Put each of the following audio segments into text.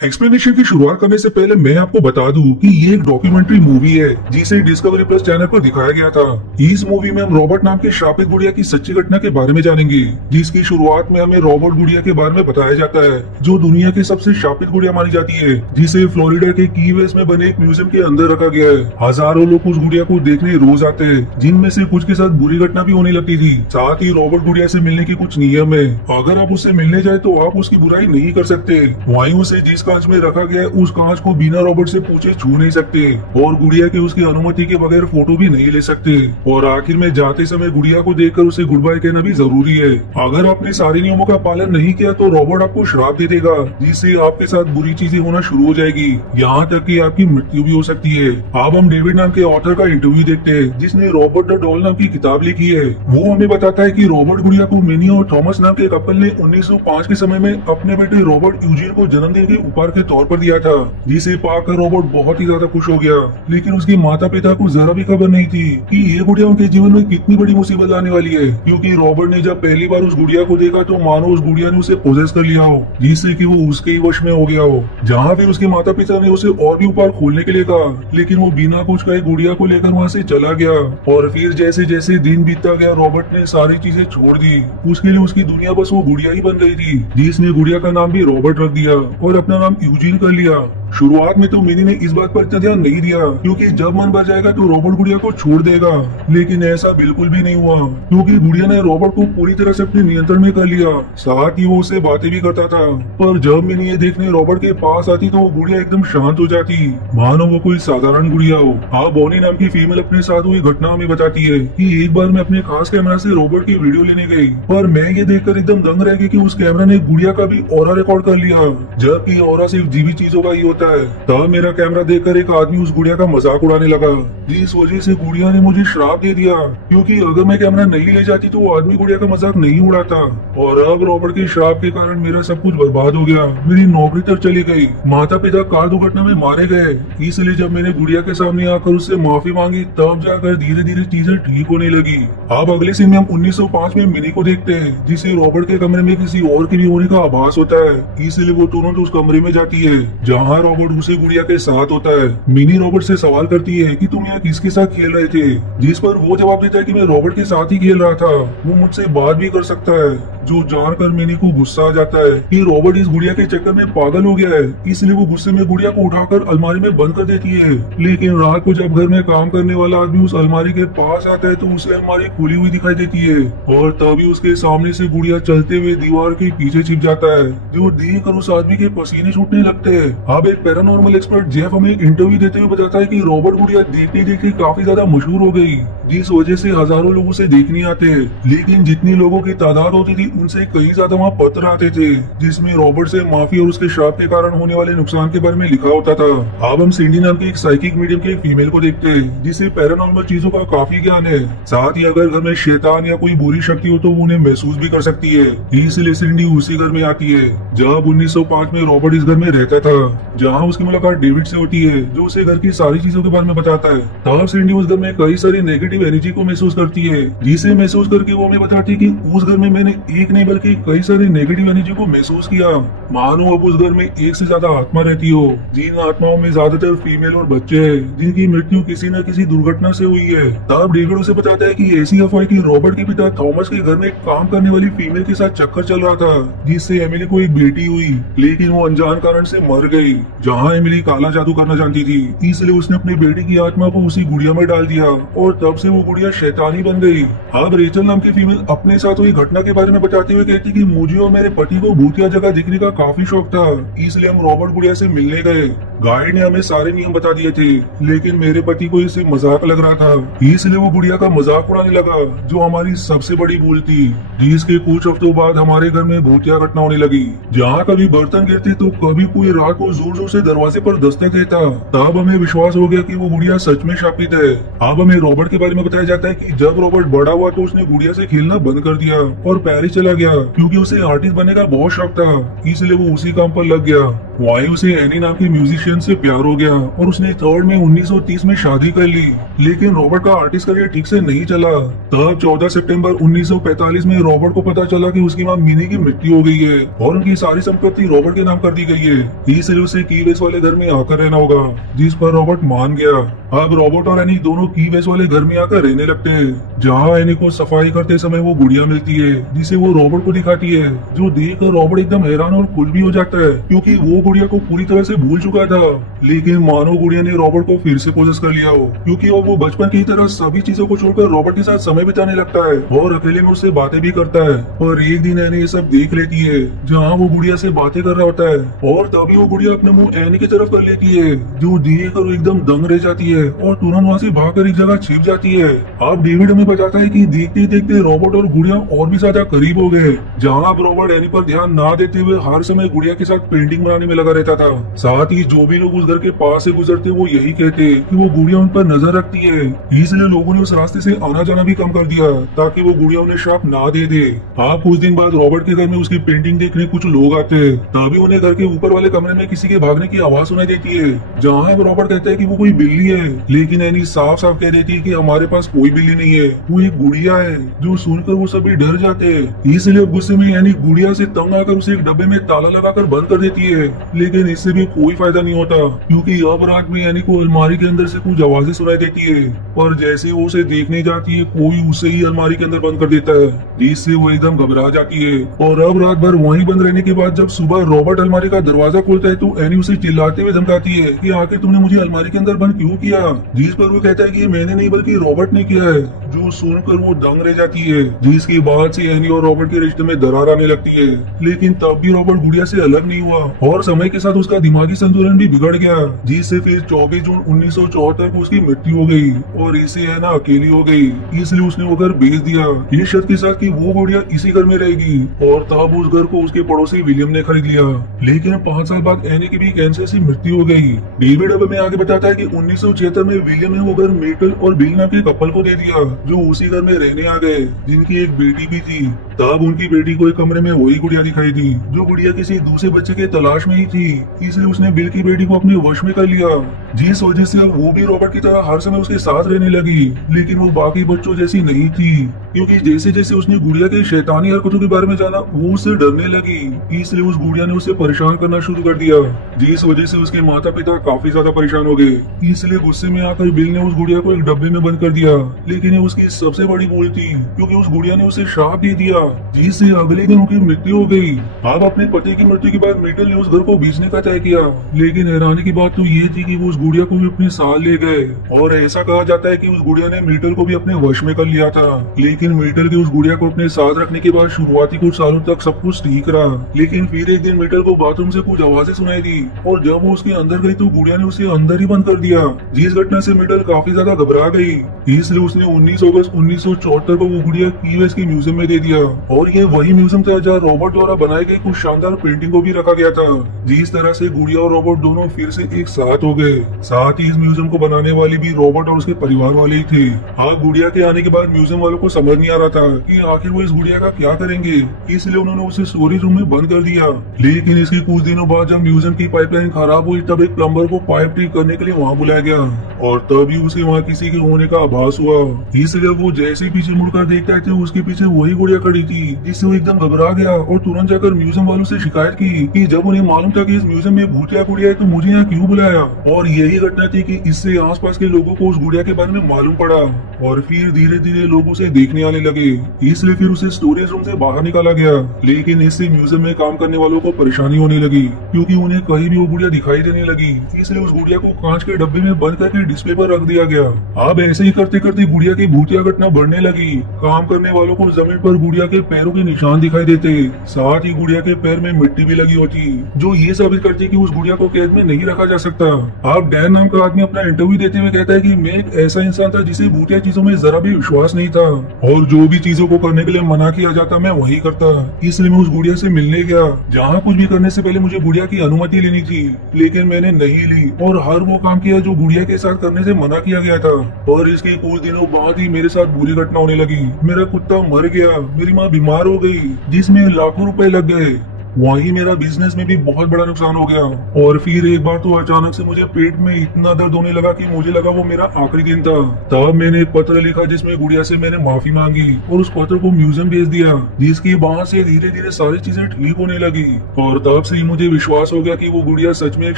Explanation की शुरुआत करने से पहले मैं आपको बता दूं कि ये एक डॉक्यूमेंट्री मूवी है जिसे डिस्कवरी प्लस चैनल पर दिखाया गया था। इस मूवी में हम रॉबर्ट नाम के श्रापित गुड़िया की सच्ची घटना के बारे में जानेंगे, जिसकी शुरुआत में हमें रॉबर्ट गुड़िया के बारे में बताया जाता है, जो दुनिया की सबसे श्रापित गुड़िया मानी जाती है, जिसे फ्लोरिडा के की वेस्ट में बने एक म्यूजियम के अंदर रखा गया है। हजारों लोग उस गुड़िया को देखने रोज आते हैं, जिनमें से कुछ के साथ बुरी घटना भी होने लगती थी। साथ ही रॉबर्ट गुड़िया से मिलने के कुछ नियम है, अगर आप उससे मिलने जाए तो आप उसकी बुराई नहीं कर सकते। वहीं उसे जिस कांच में रखा गया है उस कांच को बिना रॉबर्ट से पूछे छू नहीं सकते, और गुड़िया के उसकी अनुमति के बगैर फोटो भी नहीं ले सकते। और आखिर में जाते समय गुड़िया को देखकर उसे गुड बाय कहना भी जरूरी है। अगर आपने सारे नियमों का पालन नहीं किया तो रॉबर्ट आपको श्राप दे देगा, जिससे आपके साथ बुरी चीजें होना शुरू हो जाएगी, यहाँ तक कि आपकी मृत्यु भी हो सकती है। अब हम डेविड नाम के ऑथर का इंटरव्यू देखते हैं, जिसने रॉबर्ट द डॉल नाम की किताब लिखी है। वो हमें बताता है कि रॉबर्ट गुड़िया को मिनी और थॉमस नाम के कपल ने 1905 के समय में अपने बेटे रॉबर्ट यूजीन को जन्मदिन के उपहार के तौर पर दिया था, जिसे पाकर रॉबर्ट बहुत ही ज्यादा खुश हो गया। लेकिन उसके माता पिता को जरा भी खबर नहीं थी कि ये गुड़िया उनके जीवन में कितनी बड़ी मुसीबत लाने वाली है, क्योंकि रॉबर्ट ने जब पहली बार उस गुड़िया को देखा तो मानो उस गुड़िया ने उसे पोजेस कर लिया हो, जिससे कि वो उसके ही वश में हो गया हो। जहाँ फिर उसके माता पिता ने उसे और भी उपहार खोलने के लिए कहा, लेकिन वो बिना कुछ कहे गुड़िया को लेकर वहाँ से चला गया। और फिर जैसे जैसे दिन बीतता गया रॉबर्ट ने सारी चीजें छोड़ दी। उसके लिए उसकी दुनिया बस वो गुड़िया ही बन गई थी, जिसने गुड़िया का नाम भी रॉबर्ट रख दिया और अपना नाम यूजीन कर लिया। शुरुआत में तो मिनी ने इस बात पर इतना ध्यान नहीं दिया, क्योंकि जब मन भर जाएगा तो रॉबर्ट गुड़िया को छोड़ देगा। लेकिन ऐसा बिल्कुल भी नहीं हुआ, क्योंकि गुड़िया ने रॉबर्ट को पूरी तरह से अपने नियंत्रण में कर लिया। साथ ही वो उससे बातें भी करता था। पर जब मिनी ये देखने रॉबर्ट के पास आती तो वो गुड़िया एकदम शांत हो जाती, मानो वो कोई साधारण गुड़िया हो। हाँ, बॉनी नाम की फीमेल अपने साथ हुई घटना हमें बताती है कि एक बार मैं अपने खास कैमरा से रॉबर्ट की वीडियो लेने गई, पर मैं ये देखकर एकदम दंग रह गई कि उस कैमरा ने गुड़िया का भी ऑरा रिकॉर्ड कर लिया, जबकि ऑरा सिर्फ जीवित चीजों का ही होता है। तब मेरा कैमरा देखकर एक आदमी उस गुड़िया का मजाक उड़ाने लगा, जिस वजह से गुड़िया ने मुझे श्राप दे दिया, क्योंकि अगर मैं कैमरा नहीं ले जाती तो वो आदमी गुड़िया का मजाक नहीं उड़ाता। और अब रॉबर्ट के श्राप के कारण मेरा सब कुछ बर्बाद हो गया। मेरी नौकरी तक चली गई, माता पिता कार दुर्घटना में मारे गए। इसलिए जब मैंने गुड़िया के सामने आकर उससे माफी मांगी, तब जाकर धीरे धीरे चीजें ठीक होने लगी। अब अगले सीन में हम 1905 में मिनी को देखते हैं, जिसे रॉबर्ट के कमरे में किसी और के भी होने का आभास होता है। इसलिए वो तुरंत उस कमरे में जाती है जहाँ रॉबर्ट उसे गुड़िया के साथ होता है। मिनी रॉबर्ट से सवाल करती है कि तुम यहाँ किसके साथ खेल रहे थे, जिस पर वो जवाब देता है कि मैं रॉबर्ट के साथ ही खेल रहा था, वो मुझसे बात भी कर सकता है। जो जानकर मिनी को गुस्सा आ जाता है कि रॉबर्ट इस गुड़िया के चक्कर में पागल हो गया है, इसलिए वो गुस्से में गुड़िया को उठाकर अलमारी में बंद कर देती है। लेकिन रात को जब घर में काम करने वाला आदमी उस अलमारी के पास आता है तो उसे अलमारी खुली हुई दिखाई देती है, और तभी उसके सामने से गुड़िया चलते हुए दीवार के पीछे छिप जाता है, जो देख कर उस आदमी के पसीने छूटने लगते हैं। अब एक पैरानॉर्मल एक्सपर्ट जेफ हमें इंटरव्यू देते हुए बताता है कि रॉबर्ट गुड़िया देखते देखते काफी ज्यादा मशहूर हो गई, जिस वजह से हजारों लोग उसे देखने आते हैं। लेकिन जितनी लोगों की तादाद होती थी उनसे कहीं ज्यादा वहाँ पत्र आते थे, जिसमें रॉबर्ट से माफी और उसके श्राप के कारण होने वाले नुकसान के बारे में लिखा होता था। अब हम सिंडी नाम की एक साइकिक मीडियम की एक फीमेल को देखते हैं, जिसे पैरानॉर्मल चीजों का काफी ज्ञान है। साथ ही अगर घर में शैतान या कोई बुरी शक्ति हो तो वो उन्हें महसूस भी कर सकती है। इसलिए सिंडी उसी घर में आती है जब 1905 में रॉबर्ट इस घर में रहता था, जहाँ उसकी मुलाकात डेविड से होती है, जो उसे घर की सारी चीजों के बारे में बताता है। तब सिंडी उस घर में कई सारी नेगेटिव एनर्जी को महसूस करती है, जिसे महसूस करके वो हमें बताती है कि उस घर में मैंने एक नहीं बल्कि कई सारी नेगेटिव एनर्जी को महसूस किया, मानो अब उस घर में एक से ज्यादा आत्मा रहती हो, जिन आत्माओं में ज्यादातर फीमेल और बच्चे हैं, जिनकी मृत्यु किसी न किसी दुर्घटना से हुई है। तब डेविड उसे बताता है कि ऐसी अफवाह कि रॉबर्ट के पिता थॉमस के घर में काम करने वाली फीमेल के साथ चक्कर चल रहा था, जिससे एमिली को एक बेटी हुई, लेकिन वो अनजान कारण से मर गई। जहाँ एमिली काला जादू करना जानती थी, इसलिए उसने अपनी बेटी की आत्मा को उसी गुड़िया में डाल दिया, और तब से वो गुड़िया शैतानी बन गई। अब रेचल नाम की फीमेल अपने साथ हुई घटना के बारे में बताते हुए कहती कि मुझे और मेरे पति को भूतिया जगह दिखने का काफी शौक था, इसलिए हम रॉबर्ट गुड़िया से मिलने गए। गाइड ने हमें सारे नियम बता दिए थे, लेकिन मेरे पति को इसे मजाक लग रहा था, इसलिए वो गुड़िया का मजाक उड़ाने लगा, जो हमारी सबसे बड़ी भूल थी। जिसके कुछ हफ्तों बाद हमारे घर में भूतिया घटना होने लगी, जहाँ कभी बर्तन गिरते तो कभी कोई रात को जोर जोर से दरवाजे पर दस्तक देता। तब हमें विश्वास हो गया कि वो गुड़िया सच में शापित है। अब हमें रॉबर्ट के बारे में बताया जाता है कि जब रॉबर्ट बड़ा हुआ तो उसने गुड़िया से खेलना बंद कर दिया और पेरिस चला गया, क्योंकि उसे आर्टिस्ट बनने का बहुत शौक था, इसलिए वो उसी काम पर लग गया। वहीं उसे एनी नाम के म्यूजिशियन से प्यार हो गया और उसने 3 मई 1930 में शादी कर ली। लेकिन रॉबर्ट का आर्टिस्ट करियर ठीक से नहीं चला। तब 14 सितंबर 1945 में रॉबर्ट को पता चला कि उसकी मां मिनी की मृत्यु हो गई है और उनकी सारी संपत्ति रॉबर्ट के नाम कर दी गई है। इसलिए उसे की वेस्ट वाले घर में आकर रहना होगा, जिस पर रॉबर्ट मान गया। अब रॉबर्ट और एनी दोनों की वेस्ट वाले घर में आकर रहने लगते हैं, जहाँ एनी को सफाई करते समय वो गुड़िया मिलती है जिसे वो रॉबर्ट को दिखाती है, जो देखकर रॉबर्ट एकदम हैरान और खुश भी हो जाता है क्योंकि वो गुड़िया को पूरी तरह से भूल चुका था। लेकिन मानो गुड़िया ने रॉबर्ट को फिर से पोजेस कर लिया हो, क्योंकि अब वो बचपन की तरह सभी चीजों को छोड़कर रॉबर्ट के साथ समय बिताने लगता है और अकेले में उससे बातें भी करता है। और एक दिन एनी ये सब देख लेती है, जहाँ वो गुड़िया से बातें कर रहा होता है और तभी वो गुड़िया अपने मुंह एनी की तरफ कर लेती है, जो देख कर एकदम दंग रह जाती है और तुरंत वहाँ से भागकर एक जगह छिप जाती है। अब डेविड हमें बताता है कि देखते देखते रॉबर्ट और गुड़िया और भी ज्यादा करीब हो गए, जहाँ अब रॉबर्ट एनी पर ध्यान ना देते हुए हर समय गुड़िया के साथ पेंटिंग बनाने में लगा रहता था। साथ ही जो भी लोग उस घर के पास से गुजरते वो यही कहते कि वो गुड़िया उन पर नजर रखती है, इसलिए लोगों ने उस रास्ते से आना जाना भी कम कर दिया ताकि वो गुड़िया उन्हें श्राप ना दे दे। हाँ, कुछ दिन बाद रॉबर्ट के घर में उसकी पेंटिंग देखने कुछ लोग आते हैं, तभी उन्हें घर के ऊपर वाले कमरे में किसी के भागने की आवाज सुनाई देती है, जहाँ रॉबर्ट कहता है कि वो कोई बिल्ली है। लेकिन एनी साफ साफ कह देती है कि हमारे पास कोई बिल्ली नहीं है, वो एक गुड़िया है। जो सुनकर वो सभी डर जाते हैं, इसलिए गुस्से में एनी गुड़िया से तंग आकर उसे एक डब्बे में ताला लगाकर बंद कर देती है। लेकिन इससे भी कोई फायदा नहीं होता, क्योंकि अब रात में एनी को अलमारी के अंदर से कुछ आवाजें सुनाई देती है, पर जैसे वो उसे देखने जाती है कोई उसे ही अलमारी के अंदर बंद कर देता है, जिससे वो एकदम घबरा जाती है। और अब रात भर वहीं बंद रहने के बाद जब सुबह रॉबर्ट अलमारी का दरवाजा खोलता है तो एनी उसे चिल्लाते हुए धमकाती है कि आखिर तुमने मुझे अलमारी के अंदर बंद क्यों किया, जिस पर वो कहता है कि मैंने नहीं बल्कि रॉबर्ट ने किया है, जो सुनकर वो दंग रह जाती है। जिसके बाद से एनी और रॉबर्ट के रिश्ते में दरार आने लगती है। लेकिन तब भी रॉबर्ट गुड़िया से अलग नहीं हुआ और समय के साथ उसका दिमागी संतुलन भी बिगड़ गया, जिससे फिर 24 जून 1974 को उसकी मृत्यु हो गई और इसे है ना अकेली हो गई। इसलिए उसने वो घर बेच दिया ये शर्त के साथ कि वो गुड़िया इसी घर में रहेगी, और तब उस घर को उसके पड़ोसी विलियम ने खरीद लिया। लेकिन 5 साल बाद एनी की भी कैंसर से मृत्यु हो गई। डेविड अब में आगे बताता है कि 1976 में विलियम ने वो घर मेटल और बिल नाम के कपल को दे दिया, जो उसी घर में रहने आ गए, जिनकी एक बेटी भी थी। तब उनकी बेटी को एक कमरे में वही गुड़िया दिखाई दी, जो गुड़िया किसी दूसरे बच्चे के तलाश में ही थी, इसलिए उसने बिल की बेटी को अपने वश में कर लिया, जिस वजह से अब वो भी रॉबर्ट की तरह हर समय उसके साथ रहने लगी। लेकिन वो बाकी बच्चों जैसी नहीं थी, क्योंकि जैसे जैसे उसने गुड़िया के शैतानी हरकतों के बारे में जाना वो उससे डरने लगी, इसलिए उस गुड़िया ने उसे परेशान करना शुरू कर दिया, जिस वजह से उसके माता पिता काफी ज्यादा परेशान हो गए। इसलिए गुस्से में आकर बिल ने उस गुड़िया को एक डब्बे में बंद कर दिया। लेकिन ये उसकी सबसे बड़ी भूल थी, क्योंकि उस गुड़िया ने उसे श्राप दे दिया, जिससे अगले दिन उनकी मृत्यु हो गई। अब अपने पति की मृत्यु के बाद मिटल ने उस घर को बेचने का तय किया। लेकिन हैरानी की बात तो ये थी कि वो उस गुड़िया को भी अपने साथ ले गए, और ऐसा कहा जाता है कि उस गुड़िया ने मीटल को भी अपने वश में कर लिया था। लेकिन मीटल के उस गुड़िया को अपने साथ रखने के बाद शुरुआती कुछ सालों तक सब कुछ ठीक रहा। लेकिन फिर एक दिन मीटल को बाथरूम से कुछ आवाजें सुनाई दी, और जब वो उसके अंदर गई तो गुड़िया ने उसे अंदर ही बंद कर दिया, जिस घटना से मीटल काफी ज्यादा घबरा गई। इसलिए उसने 19 अगस्त 1974 को वो गुड़िया की वेस्ट के म्यूजियम में दे दिया, और ये वही म्यूजियम था जहाँ रॉबर्ट द्वारा बनाई गई कुछ शानदार पेंटिंग को भी रखा गया था। जिस तरह से गुड़िया और रॉबर्ट दोनों फिर से एक साथ हो गए। साथ ही इस म्यूजियम को बनाने वाली भी रॉबर्ट और उसके परिवार वाले ही थे। हाँ, गुड़िया के आने के बाद म्यूजियम वालों को समझ नहीं आ रहा था कि आखिर वो इस गुड़िया का क्या करेंगे, इसलिए उन्होंने उसे स्टोरेज रूम में बंद कर दिया। लेकिन इसके कुछ दिनों बाद जब म्यूजियम की पाइपलाइन खराब हुई, तब एक प्लम्बर को पाइप ठीक करने के लिए वहाँ बुलाया गया, और तभी उसे वहाँ किसी के होने का आभास हुआ। इसलिए वो जैसे पीछे मुड़कर देखता थे, उसके पीछे वही गुड़िया खड़ी थी, जिससे वो एकदम घबरा गया और तुरंत जाकर म्यूजियम वालों से शिकायत की कि जब उन्हें मालूम था कि इस म्यूजियम में भूतिया गुड़िया है तो मुझे यहाँ क्यों बुलाया। और यही घटना थी कि इससे आसपास के लोगों को उस गुड़िया के बारे में मालूम पड़ा, और फिर धीरे धीरे लोग उसे देखने आने लगे। इसलिए फिर उसे स्टोरेज रूम से बाहर निकाला गया। लेकिन इससे म्यूजियम में काम करने वालों को परेशानी होने लगी, क्योंकि उन्हें कहीं भी वो गुड़िया दिखाई देने लगी। इसलिए उस गुड़िया को कांच के डब्बे में बंद करके डिस्प्ले पर रख दिया गया। अब ऐसे ही करते करते गुड़िया की भूतिया घटना बढ़ने लगी। काम करने वालों को जमीन पर गुड़िया के पैरों के निशान दिखाई देते, साथ ही गुड़िया के पैर में मिट्टी भी लगी होती, जो ये साबित करती कि उस गुड़िया को कैद में नहीं रखा जा सकता। अब डैन नाम का आदमी अपना इंटरव्यू देते हुए कहता है कि मैं एक ऐसा इंसान था जिसे भूतिया चीजों में जरा भी विश्वास नहीं था, और जो भी चीजों को करने के लिए मना किया जाता मैं वही करता। इसलिए मैं उस गुड़िया से मिलने गया, जहाँ कुछ भी करने से पहले मुझे गुड़िया की अनुमति लेनी थी, लेकिन मैंने नहीं ली और हर वो काम किया जो गुड़िया के साथ करने से मना किया गया था। और इसके कुछ दिनों बाद ही मेरे साथ बुरी घटना होने लगी। मेरा कुत्ता मर गया, मेरी माँ बीमार हो गई, जिसमें लाखों रुपए लग गए। वहीं मेरा बिजनेस में भी बहुत बड़ा नुकसान हो गया। और फिर एक बार तो अचानक से मुझे पेट में इतना दर्द होने लगा कि मुझे लगा वो मेरा आखिरी दिन था। तब मैंने एक पत्र लिखा जिसमें गुड़िया से मैंने माफी मांगी और उस पत्र को म्यूजियम भेज दिया, जिसकी बाद से धीरे धीरे सारी चीजें ठीक होने लगी। और तब से ही मुझे विश्वास हो गया कि वो गुड़िया सच में एक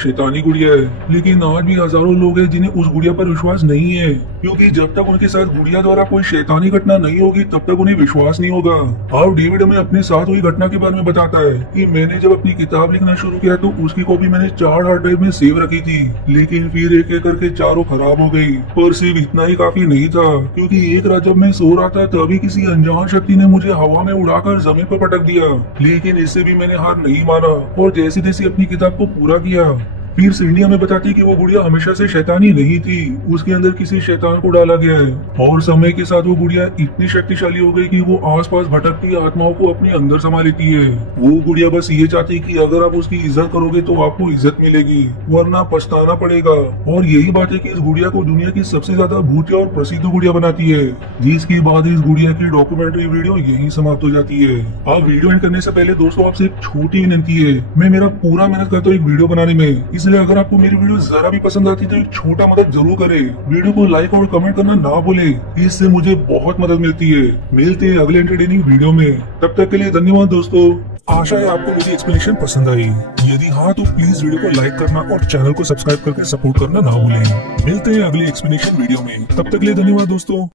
शैतानी गुड़िया है। लेकिन आज भी हजारों लोग हैं जिन्हें उस गुड़िया पर विश्वास नहीं है, क्योंकि जब तक उनके साथ गुड़िया द्वारा कोई शैतानी घटना नहीं होगी तब तक उन्हें विश्वास नहीं होगा। अब डेविड हमें अपने साथ हुई घटना के बारे में बताता है कि मैंने जब अपनी किताब लिखना शुरू किया तो उसकी कॉपी मैंने 4 हार्ड ड्राइव में सेव रखी थी, लेकिन फिर एक एक करके चारों खराब हो गई। पर सिर्फ इतना ही काफी नहीं था, क्योंकि एक रात जब मैं सो रहा था तभी किसी अनजान शक्ति ने मुझे हवा में उड़ाकर जमीन पर पटक दिया। लेकिन इससे भी मैंने हार नहीं माना और जैसे तैसे अपनी किताब को पूरा किया। फिर सिंडी हमें बताती कि वो गुड़िया हमेशा से शैतानी नहीं थी, उसके अंदर किसी शैतान को डाला गया है और समय के साथ वो गुड़िया इतनी शक्तिशाली हो गई कि वो आसपास भटकती आत्माओं को अपने अंदर समा लेती है। वो गुड़िया बस ये चाहती कि अगर आप उसकी इज्जत करोगे तो आपको इज्जत मिलेगी, वरना पछताना पड़ेगा। और यही बात है कि इस गुड़िया को दुनिया की सबसे ज्यादा भूतिया और प्रसिद्ध गुड़िया बनाती है, जिसके बाद इस गुड़िया की डॉक्यूमेंट्री वीडियो यही समाप्त हो जाती है। आप वीडियो एंड करने से पहले दोस्तों आपसे एक छोटी विनती है, मैं मेरा पूरा मेहनत करता हूँ एक वीडियो बनाने में, इसलिए अगर आपको मेरी वीडियो जरा भी पसंद आती तो एक छोटा मदद जरूर करें, वीडियो को लाइक और कमेंट करना ना भूले, इससे मुझे बहुत मदद मिलती है। मिलते हैं अगले एंटरटेनिंग वीडियो में, तब तक के लिए धन्यवाद दोस्तों। आशा है आपको मेरी एक्सप्लेनेशन पसंद आई, यदि हाँ तो प्लीज वीडियो को लाइक करना और चैनल को सब्सक्राइब करके सपोर्ट करना ना भूलें। मिलते हैं अगली एक्सप्लेनेशन वीडियो में, तब तक के लिए धन्यवाद दोस्तों।